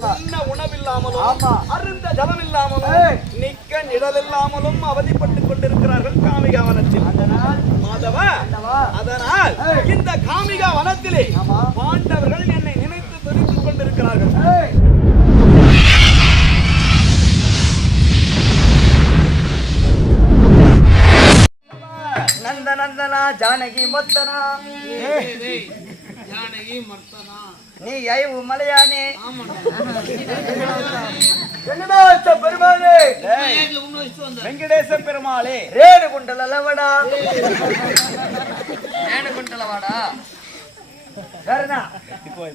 உண்ண உணவில்லாமலும். அருந்த ஜலம் இல்லாமலும். நிக்க நிழல் இல்லாமலும் அவதிப்பட்டுக் கொண்டிருக்கிறார்கள் காமிகா வனத்தில் மாதவ அதனால். இந்த காமிகா வனத்திலே. பாண்டவர்கள் என்னை நினைத்து துதித்துக் கொண்டிருக்கிறார்கள் நந்த நந்தனா ஜானகி மொத்தனா நீ ஐவு மலையானே. ஆமாண்டா என்னடாச்ச பெருமானே ஏங்க உன்ன வச்சு வந்த. வெங்கடேச பெருமாளே ரேணு குண்டல லவடா ஏன குண்டல வாடா வேறனா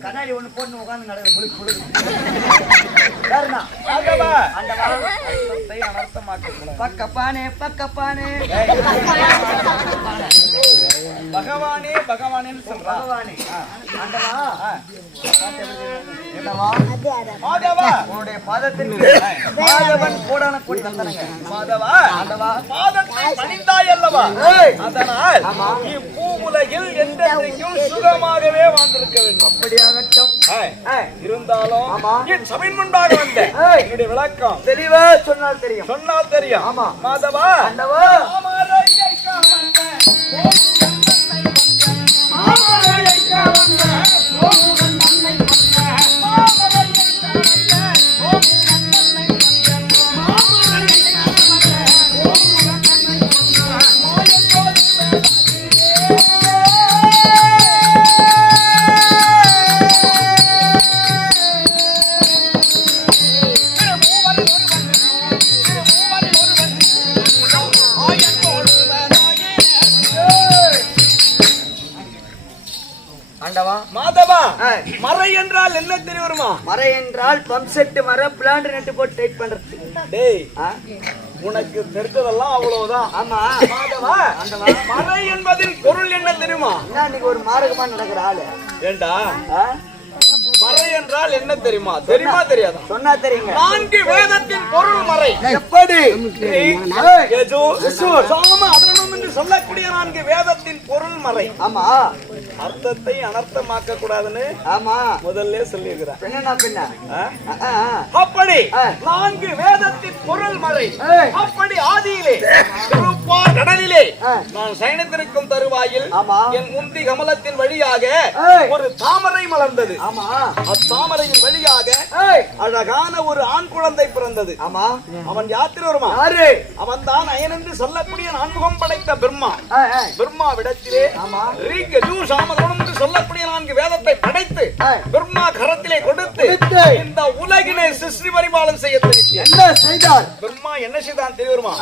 கண்ணாடி ஒண்ணு போட்டு உட்கார்ந்து நடக்குது புளி புளி வேறனா ஆண்டவா ஆண்டவா. பக்கப்பானே பக்கப்பானே. பகவானேன்னு மாதவா உன்னுடைய பாதத்திற்கு மாதவன் கோடான கோடி வந்தனங்க மாதவா. ஆண்டவா. பாதத்தை பணிந்தாய் அல்லவா? அதனால் ஆமா. இப்பூவுலகில் என்றென்றைக்கும் சுகமாகவே வாழ்ந்திருக்க வேண்டும். அப்படியாகட்டும். இருந்தாலும் சபையின் முன்பாக வந்த. என்னுடைய விளக்கம். தெளிவா சொன்னால் தெரியும். சொன்னால் தெரியும். ஆமா. மாதவா. ஆண்டவா. என்றால் என்ன தெரியுமா? மர என்றால் பம்ப் செட்டு மர பிளான்ட் நட்டு போட்டு டைட் பண்றது. டேய்? உனக்கு தெரிஞ்சதெல்லாம் அவ்வளவுதான். ஆமா. மாதவா மறை என்பதின் பொருள் என்ன தெரியுமா? என்ன இன்னைக்கு ஒரு மாரகமா நடக்கிற ஆளு. ஏண்டா? மறை என்றால் என்ன தெரியுமா? தெரியுமா தெரியாதா? சொன்னா தெரியுங்க. நான்கு வேதத்தின் பொருள் மறை. எப்படி? சாம, அதர்வணம் என்று சொல்லக்கூடிய நான்கு வேதத்தின் பொருள் மறை. ஆமா. அர்த்தத்தை அனர்த்தமாக்க கூடாதுன்னு ஆமா. முதல்ல பின்ன? ஆ. அப்படி. நான்கு வேதத்தின் பொருள் மறை. அப்படி ஆதியிலே திருப்பா கடலிலே. நான் சயனத்திருக்கும் தருவாயில். என் முந்தி கமலத்தின் வழியாக. ஒரு தாமரை மலர்ந்தது. ஆமா. அத்தாமரையின் வழியாக அழகான ஒரு ஆண் குழந்தை பிறந்தது. ஆமா. அவன் யாத்திரை வருமா? அவன் தான் அயன் என்று சொல்லக்கூடிய நான்முகம் படைத்த பிரம்மா சாமதனம் என்று சொல்லக்கூடிய நான்கு வேதத்தை படைத்து ஏய். பிரம்மா கரத்திலே கொடுத்து. இந்த உலகினை சிருஷ்டி பரிபாலனம் செய்ய என்ன செய்தார்? பிரம்மா என்ன செய்தான் தெரியுமா?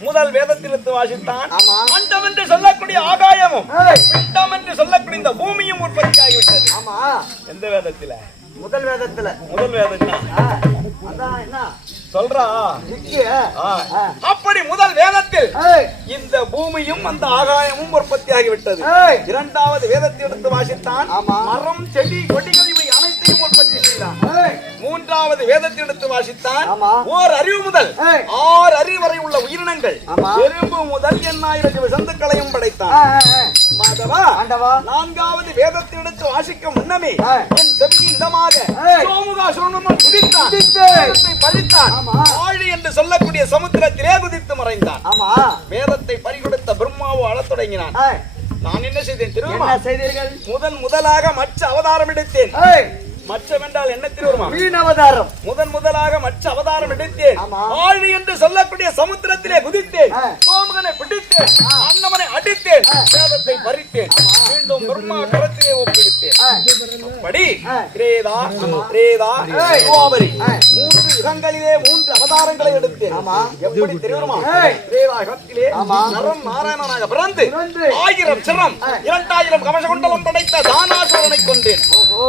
முதல் வேதத்திலிருந்து வாசித்தான். அண்டம் என்று சொல்லக்கூடிய ஆகாயமும் பிண்டம் என்று சொல்லக்கூடிய இந்த பூமியும் உற்பத்தி ஆகிவிட்டது ஆமா. எந்த வேதத்தில? முதல் வேதத்துல. முதல் வேதம் ஆ, அதான் என்ன? சொல்றா. அப்படி முதல் வேதத்தில் இந்த பூமியும் அந்த ஆகாயமும் உற்பத்தி ஆகிவிட்டது இரண்டாவது வேதத்தை எடுத்து வாசித்தான். மரம் செடி கொடிகள் இவை அனைத்தையும் உற்பத்தி செய்தான் ஏய், மூன்றாவது வேதத்தை எடுத்து வாசித்தான் ஆமா. ஓர் அறிவு முதல். ஆறு அறிவு வரை உள்ள உயிரினங்கள். எறும்பு முதல் எண்ணாயிரம் விசந்துக்களையும் ஆ. மாதவா நான்காவது வேதத்தை எடுத்து வாசிக்க முன்னமே. என் செவியின் இதமாக. சோமுகாசுரனும் குதித்தான். பறித்தான். ஆழி என்று சொல்லக்கூடிய சமுத்திரத்திலே குதித்து மறைந்தான். ஆமா. வேதத்தை பறிகொடுத்த பிரம்மாவோ அழத் தொடங்கினான். நான் என்ன செய்தேன் செய்தீர்கள்? முதன் முதலாக மற்ற அவதாரம் எடுத்தேன். ஏய், மற்றவென்றால் என்ன மீன் அவதாரம். முதன் முதலாக மற்ற அவதாரம் எடுத்தேன். ஆழி என்று சொல்லக்கூடிய சமுத்திரத்திலே குதித்தேன். சோமுகனை பிடித்தேன். அன்னவனை அடித்தேன். வேதத்தை பறித்தேன். மீண்டும் பிரம்மா கரத்திலே ஒப்புவித்தேன். படி ஆ. கிரேதா ரேதா ஏய். யுகங்களிலே மூன்று அவதாரங்களை எடுத்தேன் ஆமா. எப்படி தெரியுமா. நரம் நாராயணனாக பிறந்து. ஆயிரம் சிரம். இரண்டாயிரம் கவசகுண்டலம் படைத்த தானாசுரனை கொண்டேன் ஓஹோ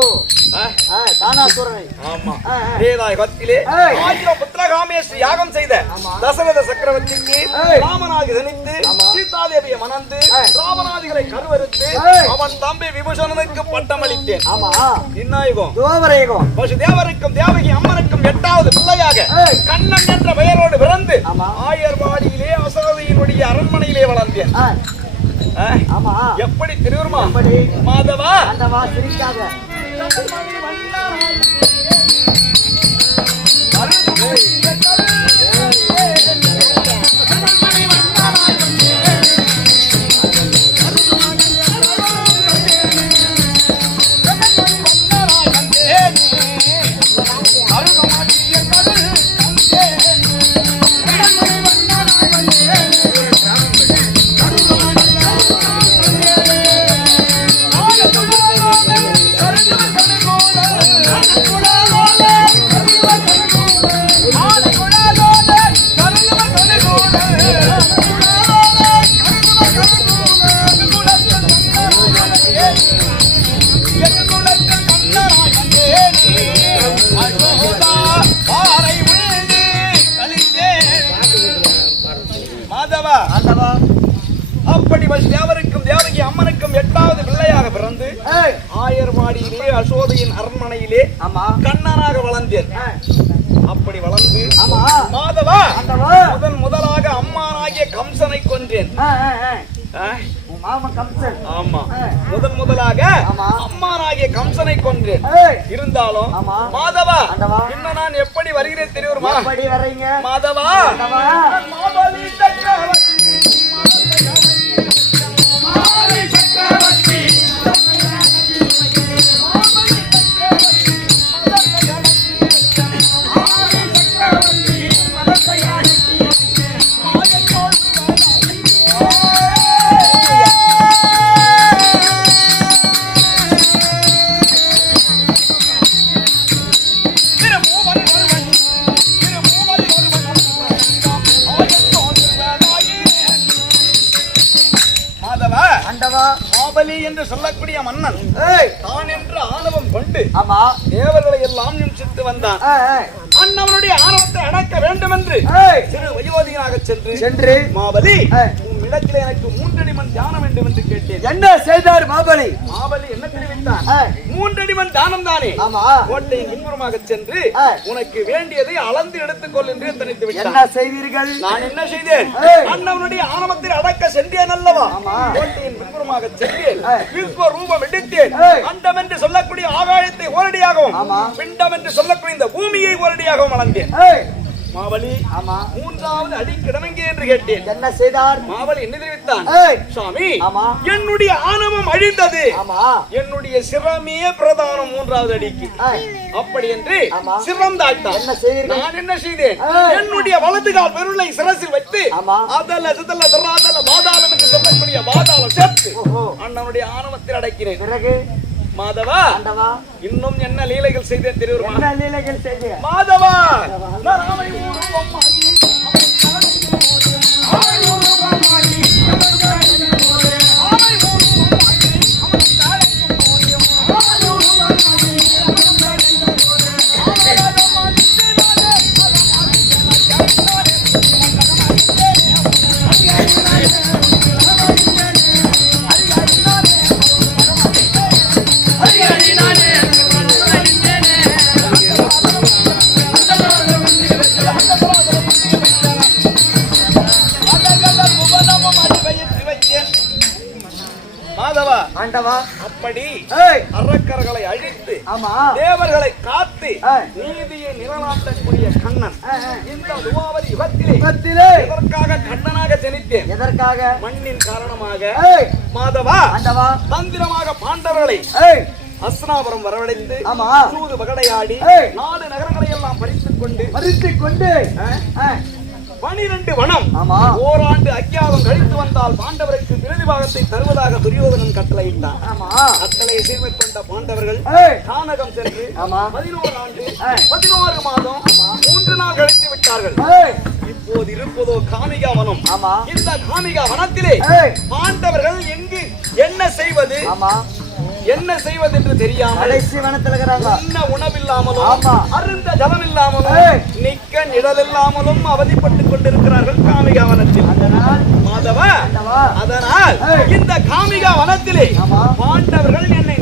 தானாசுரனை ஆமா. ஆயிரம் புத்திரகாமேஸ்வரி யாகம் செய்த. தசரத சக்கரவர்த்திக்கு. ராமனாகி ஜனித்து ஆமா. சீதாதேவியை மணந்து. ராமநாதிகளை கருவறுத்து. அவன் தம்பி விபூஷணனுக்கு பட்டமளித்தேன் ஆமா இன்னாயுகம் துவாபரேகம் வசுதேவருக்கும் தேவகி அம்மனுக்கும் எட்டாவது பிள்ளையாக கண்ணன் என்ற பெயரோடு பிறந்து ஆயர்வாடியிலே அசோதையினுடைய அரண்மனையிலே வளர்ந்தேன். எப்படி திருவுருமா மாதவா? சிரிக்காத. முதன் முதலாக. அம்மானாகிய கம்சனை ஏய், இருந்தாலும். மாதவா. இன்னும் நான் எப்படி வருகிறேன் தெரியுமா? வர்றீங்க? மாதவா சிறு வயோதிகனாக சென்று சென்று மாபலி ஆ. உன் இடத்திலே எனக்கு மூன்றடி மண் தியானம் வேண்டும் என்று கேட்டேன். என்ன செய்தார் மாபலி? மாபலி என்ன தெரிவித்தான் ஆ, மூன்றடி மண் தானம் தானே? ஆமா. கோட்டையின் பின்புறமாக சென்று ஆ. உனக்கு வேண்டியதை அளந்து எடுத்துக்கொள் என்று தனித்து என்ன விட்டான் செய்வீர்கள்? நான் என்ன செய்தேன். அண்ணவனுடைய ஆணவத்தை அடக்க சென்றேன் அல்லவா. கோட்டையின் பின்புறமாக சென்றேன். விஸ்வ ரூபம் எடுத்தேன். ஏய். அண்டம் என்று சொல்லக்கூடிய ஆகாயத்தை ஓரடியாகவும். பிண்டம் என்று சொல்லக்கூடிய இந்த பூமியை ஓரடியாகவும் அளந்தேன். மாவலி ஆமா. மூன்றாவது அடி கிடமங்கே என்று கேட்டேன். என்ன செய்தார்? மாவலி என்ன தெரிவித்தான்? சுவாமி ஆமா. என்னுடைய ஆணவம் அழிந்தது. ஆமா. என்னுடைய சிரமே பிரதானம் மூன்றாவது அடிக்கு. அப்படி என்று. சிரம் தாழ்த்தான். என்ன செய்வீர்கள் நான் என்ன செய்தேன். என்னுடைய வலது கால் பெருளை சிரசில் வைத்து. அதல்ல சிதல்ல தராதல்ல பாதாளம் என்று சொல்லக்கூடிய பாதாளம் சேர்த்து அண்ணனுடைய ஆணவத்தில் அடைக்கிறேன். பிறகு? மாதவா? இன்னும் என்ன லீலைகள் செய்தேன் தெரியுமா என்ன லீலைகள் செய்ய மாதவா! ஆண்டவா அப்படி அரக்கர்களை அழித்து ஆமா. தேவர்களை காத்து. நீதியை நிலநாட்டக்கூடிய கண்ணன். இந்த துவாவரி யுகத்திலே யுகத்திலே. எதற்காக கண்ணனாக ஜனித்தேன்? எதற்காக? மண்ணின் காரணமாக மாதவா? ஆண்டவா தந்திரமாக பாண்டவர்களை அஸ்னாபுரம் வரவழைத்து ஆமா. சூது பகடையாடி. நாடு நகரங்களை எல்லாம் பறித்துக் கொண்டு பறித்துக் கொண்டு பனிரெண்டு வனம். ஆமா. ஓராண்டு அக்கியாவம் கழித்து வந்தால் பாண்டவருக்கு பிரதிபாகத்தை தருவதாக துரியோதனன் கட்டளையிட்டான். ஆமா. கட்டளையை சீர்மைக்கொண்ட பாண்டவர்கள் ஏய். கானகம் சென்று ஆமா. பதினோரு ஆண்டு. பதினோரு மாதம் மூன்று நாள் கழித்து விட்டார்கள். இப்போது இருப்பதோ காமிகா வனம். ஆமா. இந்த காமிகா வனத்திலே பாண்டவர்கள் எங்கு என்ன செய்வது? ஆமா. என்ன செய்வது என்று தெரியாமல் கடைசி வனத்துல உண்ண உணவில்லாமலும். அருந்த ஜலம் இல்லாமலும். நிக்க நிழல் இல்லாமலும் அவதிப்பட்டுக் கொண்டிருக்கிறார்கள் காமிகா வனத்தில் மாதவ அதனால். இந்த காமிகா வனத்திலே. பாண்டவர்கள் என்னை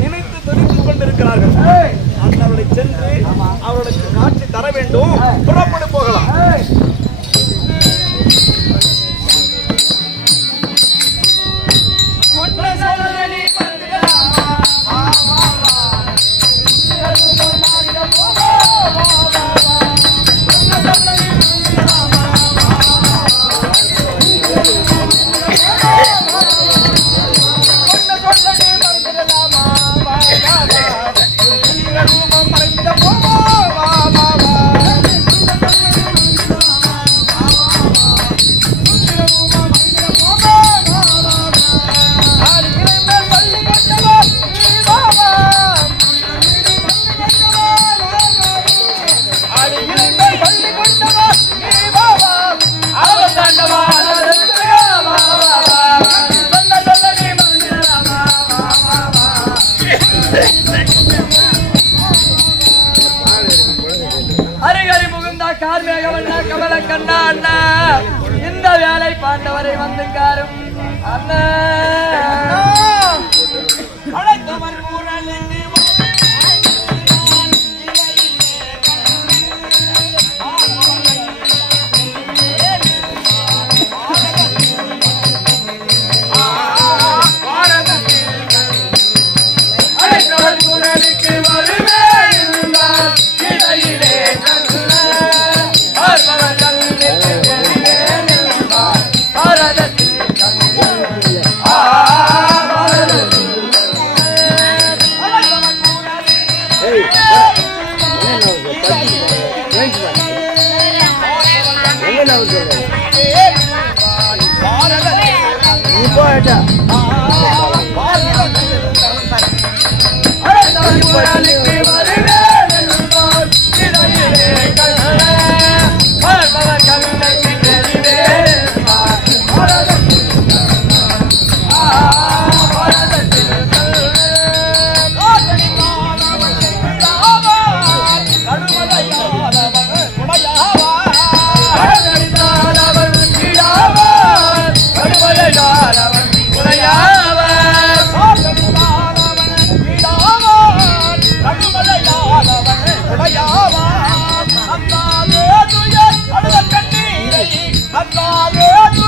கண்ணா அண்ணா இந்த வேலை பாண்டவரை வந்துங்காரும். அண்ணா. நான் சொல்றேன் நீ போயிட்டா রে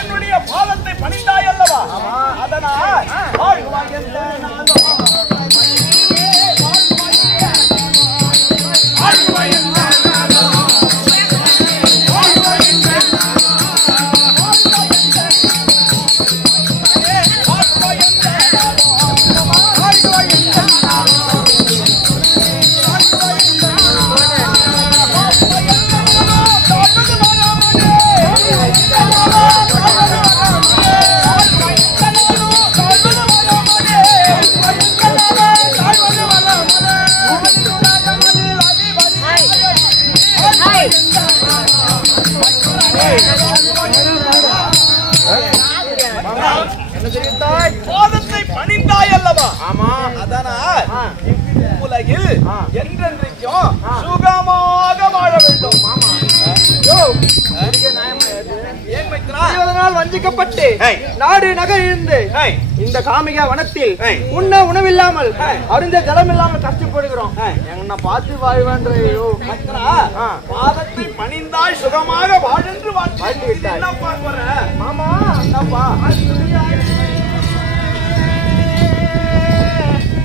என்னுடைய பாதத்தை பணித்தாய் அல்லவா? அதனால் வாழ்வாய் என்ற உலகில் என்றென்றைக்கும் சுகமாக வாழ வேண்டும். வஞ்சிக்கப்பட்டு நாடு நகரிழந்து இந்த காமிக வனத்தில் உண்ண உணவில்லாமல் அருந்த ஜலம் இல்லாமல் கஷ்டப்படுகிறோம் என்ன பார்த்து வாழ்வேன்ற பாதத்தை பணிந்தால் சுகமாக வாழ்ந்து வாழ்ந்து மாமா என்னப்பா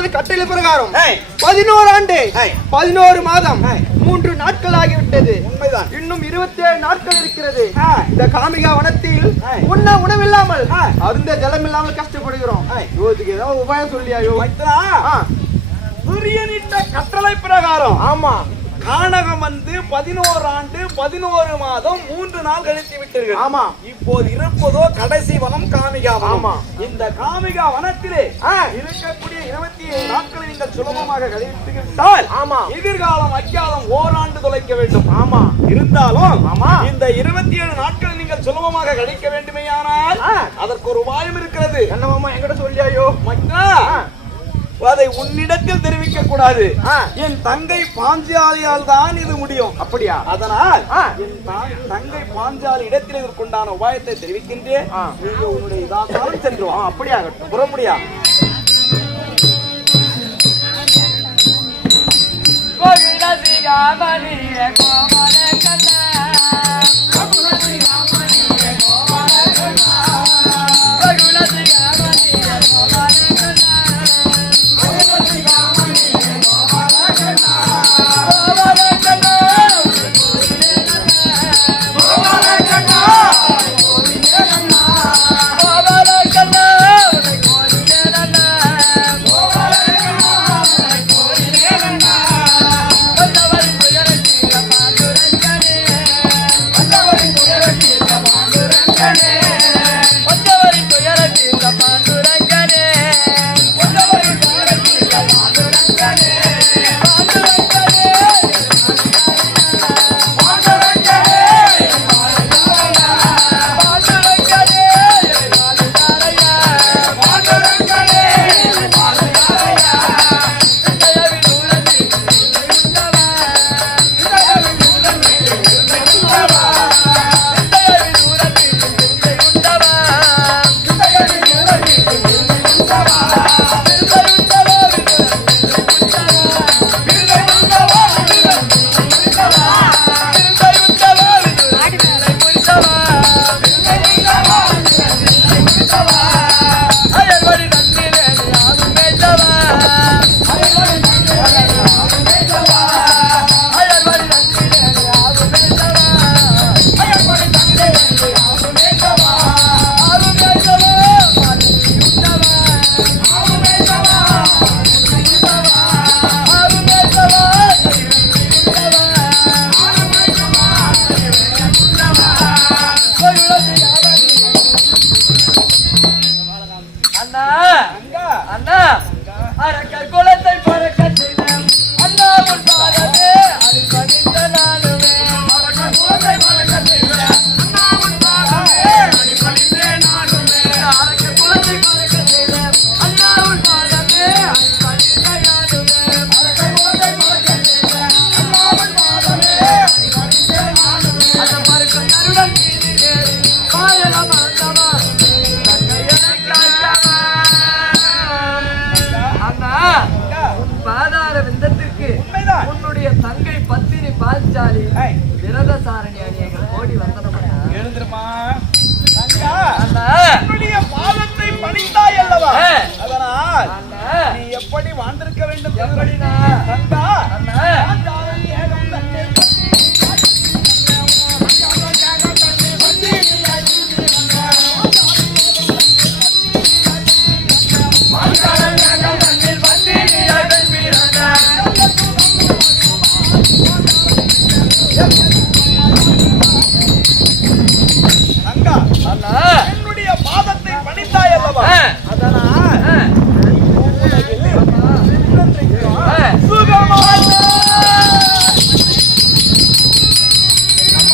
துரியோதன கட்டளை பிரகாரம். பதினோரு ஆண்டு. பதினோரு மாதம். மூன்று நாட்கள் ஆகிவிட்டது உண்மைதான் இன்னும் இருபத்தி ஏழு நாட்கள் இருக்கிறது. இந்த காமிகா வனத்தில். உண்ண உணவில்லாமல். அருந்த ஜலம் இல்லாமல் கஷ்டப்படுகிறோம் ஏய். யோதுக்கு ஏதாவது உபாயம் ஆ, துரியனிட்ட கட்டளை பிரகாரம் ஆமா கானகம் வந்து பதினோரு ஆண்டு பதினோரு மாதம் மூன்று நாள் கழித்து விட்டீர்கள் ஆமா. இப்போது இருப்பதோ கடைசி வனம் காமிகா ஆமா. இந்த காமிகா வனத்திலே. இருக்கக்கூடிய இருபத்தி ஏழு நாட்களை நீங்கள் சுலபமாக கழித்து விட்டால் ஆமா. எதிர்காலம் அக்காலம் ஓராண்டு தொலைக்க வேண்டும் ஆமா இருந்தாலும் ஆமா. இந்த இருபத்தி ஏழு நாட்கள் நீங்கள் சுலபமாக கழிக்க வேண்டுமேயானால் ஆ. அதற்கு ஒரு உபாயம் இருக்கிறது என்ன மாமா என்கிட்ட சொல்லியாயோ ஆ. அதை உன்னிடத்தில் தெரிவிக்க கூடாது. என் தங்கை பாஞ்சாலியால் தான் இது முடியும் அப்படியா அதனால் ஆ. என் தங்கை பாஞ்சாலி இடத்தில் இதற்குண்டான உபாயத்தை தெரிவிக்கின்றேன் ஆ. நீங்க உன்னுடைய இதாசாலும் சென்று வா ஆ, அப்படியா. புற முடியா கோகுலசிகாமணியே பாஞ்சாலி ஏய். விரதசாரணி அணியங்கள் ஓடி வந்தனம். எழுந்திருமா பாதத்தை பணிந்தாய் அல்லவா. அதனால் அண்ணா நீ எப்படி வாழ்ந்திருக்க வேண்டும் எப்படிண்ணா?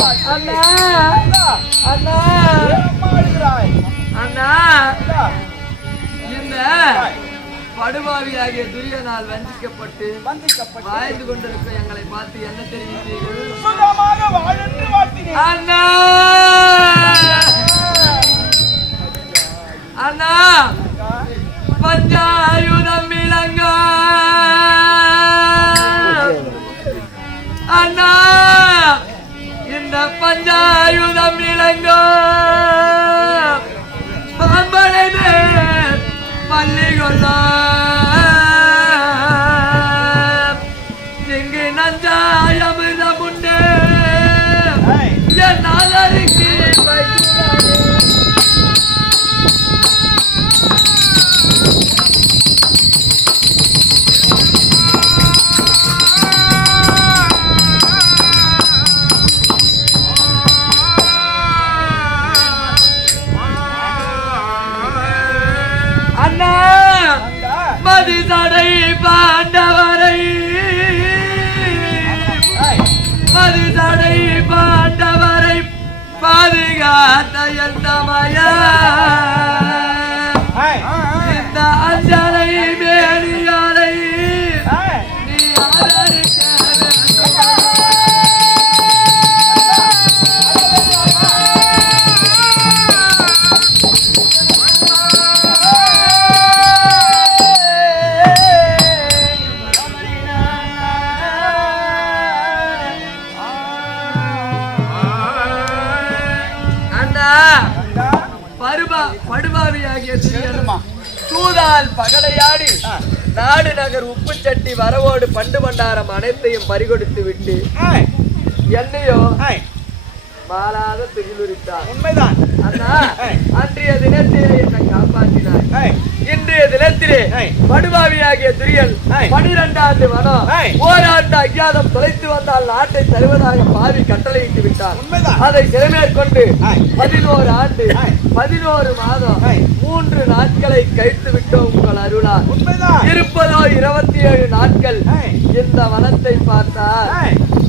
அண்ணா. அண்ணா? அண்ணா. இந்த படுபாவியாகிய துரியனால் வஞ்சிக்கப்பட்டு வாழ்ந்து கொண்டிருக்கும் எங்களை பார்த்து என்ன தெரிவித்தீர்கள். அண்ணா. அண்ணா. பஞ்சாயுதம் விளங்க. அண்ணா. இந்த பஞ்சாயுதம் இளங்கோ பாம்பனை மேல் பள்ளி கொள்ளா. அங்கா, பருபா படுபாவியாகிய துரியன் எழுதுமா. சூதால் பகடையாடி. நாடு நகர் உப்பு சட்டி வரவோடு பண்டு பண்டாரம் அனைத்தையும் பறிகொடுத்து விட்டு என்னையோ மாறாத துகிலுரித்தார் உண்மைதான் அண்ணா. அன்றைய தினத்திலே என்னை காப்பாற்றினார் இன்றைய தினத்திலே. படுபாவியாகிய துரியல் ஏய். பனிரெண்டாண்டு வனம். ஓராண்டு அஜ்ஞாதம் தொலைத்து வந்தால் நாட்டை தருவதாக பாவி கட்டளையிட்டு விட்டார் அதை சிறமேற்கொண்டு. பதினோரு ஆண்டு. பதினோரு மாதம். மூன்று நாட்களை கழித்து விட்டோம் உங்கள் உண்மைதான். இருப்பதோ இருபத்தி ஏழு நாட்கள். இந்த வனத்தை பார்த்தால்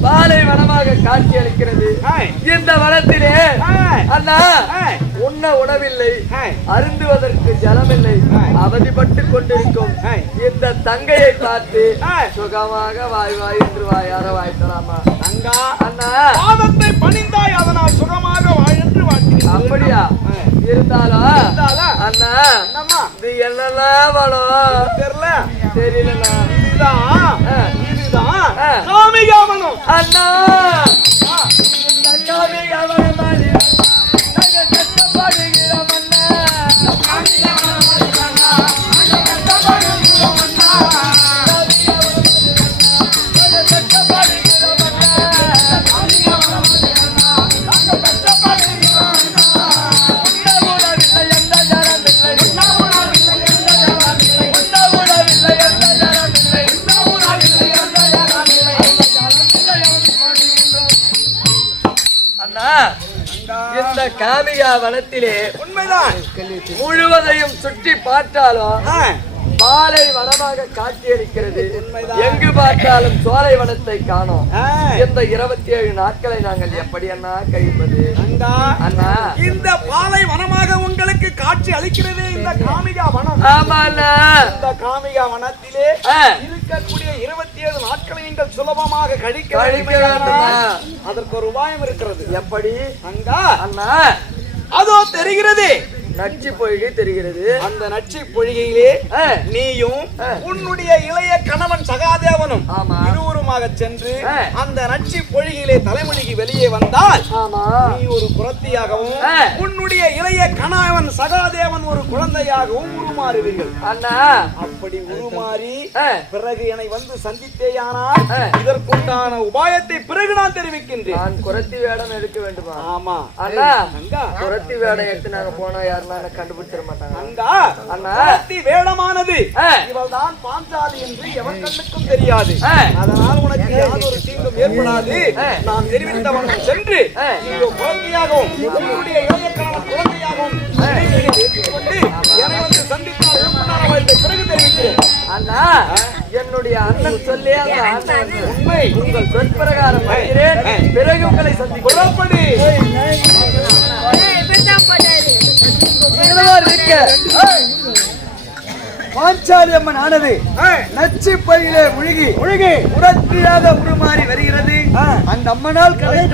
பாலை வனமாக காட்சி அளிக்கிறது இந்த வனத்திலே அண்ணா உண்ண உணவில்லை. அருந்துவதற்கு ஜலமில்லை. அவதிப்பட்டு கொண்டிருக்கும். இந்த தங்கையை பார்த்து. சுகமாக வாய் வாய் என்று வாயார வாய்த்தலாமா? அங்கா அண்ணா. பணிந்தாய் அதனால் சுகமாக வாழ்ந்து வாழ்த்தினேன் அப்படியா? இருந்தாலும் அண்ணா என்னம்மா? இது என்னெல்லாம் வளம் தெரியல. தெரியலண்ணா. இதுதான். இதுதான். ஆ. காமிகாமனம் அண்ணா. இந்த காமி அண்ணா காமிகா வனத்திலே உண்மைதான். முழுவதையும் சுற்றி பார்த்தாலும் பாலை வனமாக காட்சியளிக்கிறது. எங்கு பார்த்தாலும் சோலை வனத்தை காணோம். இந்த இருபத்தி ஏழு நாட்களை நாங்கள் எப்படி அண்ணா கழிப்பது? அண்ணா அண்ணா. இந்த பாலை வனமாக உங்களுக்கு காட்சி அளிக்கிறது இந்த காமிகா வனம். ஆமா இந்த காமிகா வனத்திலே. இருக்கக்கூடிய இருபத்தி ஏழு நாட்களை நீங்கள் சுலபமாக கழிக்க? அதற்கு ஒரு உபாயம் இருக்கிறது. எப்படி? அங்கா அண்ணா அதோ தெரிகிறது. நச்சு பொய்கை தெரிகிறது அந்த நச்சு பொழிகையிலே ஆ. நீயும். உன்னுடைய இளைய கணவன் சகாதேவனும். இருவருமாக சென்று. அந்த நச்சு பொழிகையிலே தலைமொழிக்கு வெளியே வந்தால் நீ ஒரு குரத்தியாகவும். உன்னுடைய இளைய கணவன் சகாதேவன் ஒரு குழந்தையாகவும் உருமாறுவீர்கள் அண்ணா அப்படி உருமாறி. பிறகு என்னை வந்து சந்தித்தேயானால். இதற்குண்டான உபாயத்தை பிறகு நான் தெரிவிக்கின்றேன் நான் குரத்தி வேடம் எடுக்க வேண்டுமா ஆமா அண்ணா குரத்தி வேடம் எடுத்து நாங்க போனா யாருன்னா என்ன கண்டுபிடிச்சிட மாட்டாங்க. அங்கா அண்ணா. குரத்தி வேடமானது. இவள் தான் பாஞ்சாலி என்று எவன் கண்ணுக்கும் தெரியாது. அதனால் உனக்கு யாதொரு தீங்கும் ஏற்படாது. நான் தெரிவித்தவனும் சென்று. நீங்க குழந்தையாகவும் உன்னுடைய இளைய குழந்தையாகவும் என்னை வந்து சந்தித்தால் வாழ்த்தை பிறகு தெரிவிக்கிறேன். அண்ணா. என்னுடைய அண்ணன் சொல்லி அந்த ஆண்டவன் உண்மை உங்கள் சொற்பிரகாரம். பிறகு உங்களை புறப்படு. பாஞ்சாலி அம்மன் ஆனது நச்சு பையிலே முழுகி முழுகி உடற்கையாக உருமாறி வருகிறது அந்த அம்மனால் கலை